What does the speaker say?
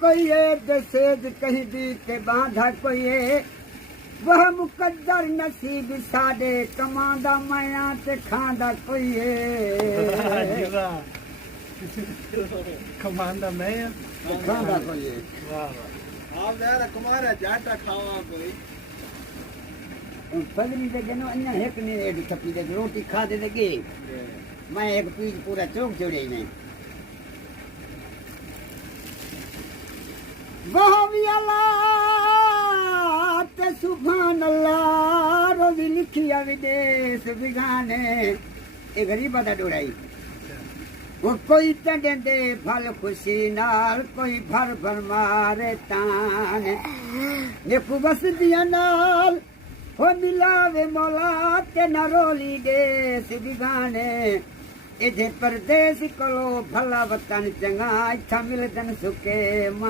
कोई दसेज कहीं दी ते बांधा कोई वह मुकद्दर नसीब साडे कमांदा माया ते खांदा कोई कमांदा मैं खांदा कोई वाह आप यार कुमारा जाटा खावा कोई पगड़ी दे गनो अन्या एक ने एडी थपी दे रोटी खा दे लगे मैं एक पीस पूरा चौक जोड़े नहीं वह भी अल्लाह ते सुभान अल्लाह रोज़ी लिखिया विदेश बिगाने ए गरीबा दा डोराई वो कोई तड़े दे फल खुशी नाल कोई भर भर मारे तान देखो बस दिया नाल हो मिलावे मौला ते नरोली देश बिगाने इधे परदेस कोलो भला वतन चंगा इथा मिलदन सुके